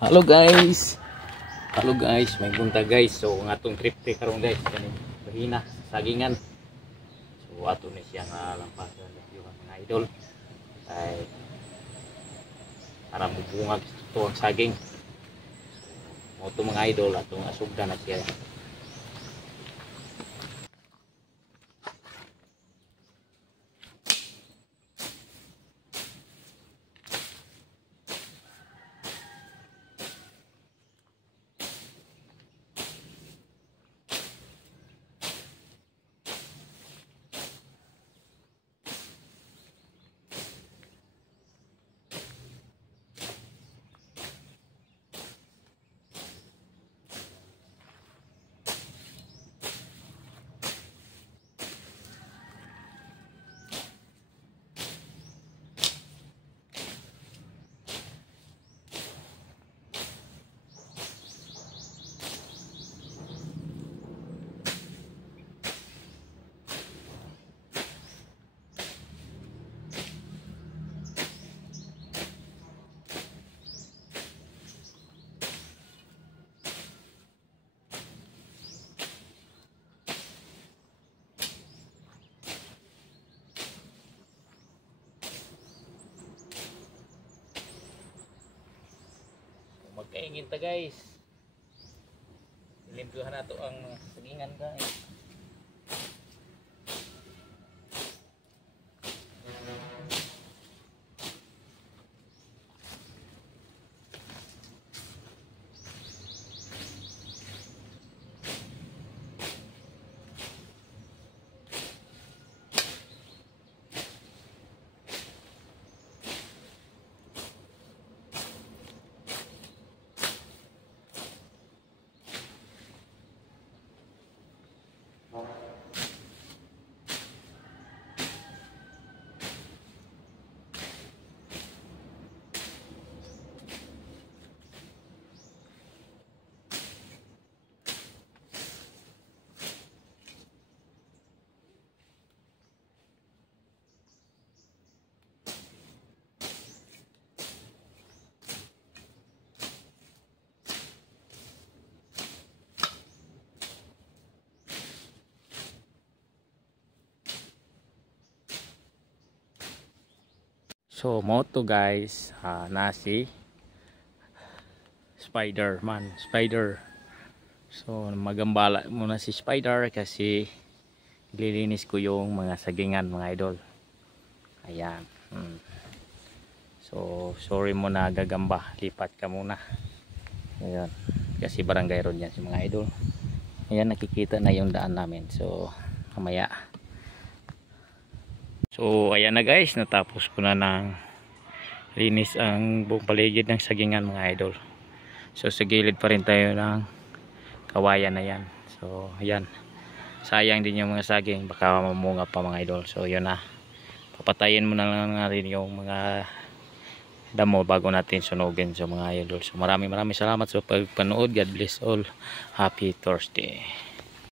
Halo guys. Halo guys, may bunta guys. So ang atong trip karon guys kani bahina sagingan. So ato ni siya nga lampasan yung mga idol. Ay para mubungag ito ang saging. So ito mga idol atong asugdan na siya. Magkaingin ta guys. Limpyuhan nato ang sagingan guys. So moto guys, nasi Spider. So magambala muna si Spider kasi lilinis ko yung mga sagingan mga idol. Ayan. So sorry muna gagamba, lipat ka muna. Ayan. Kasi barangay road yan si mga idol. Ayan, nakikita na yung daan namin. So mamaya. So ayan na guys, natapos ko na ng linis ang buong paligid ng sagingan mga idol. So sa gilid pa rin tayo ng kawayan na yan. So ayan, sayang din yung mga saging, baka mamunga pa mga idol. So yun na, papatayin muna lang natin yung mga damo bago natin sunugin so mga idol. So maraming salamat sa pagpanood. God bless all. Happy Thursday.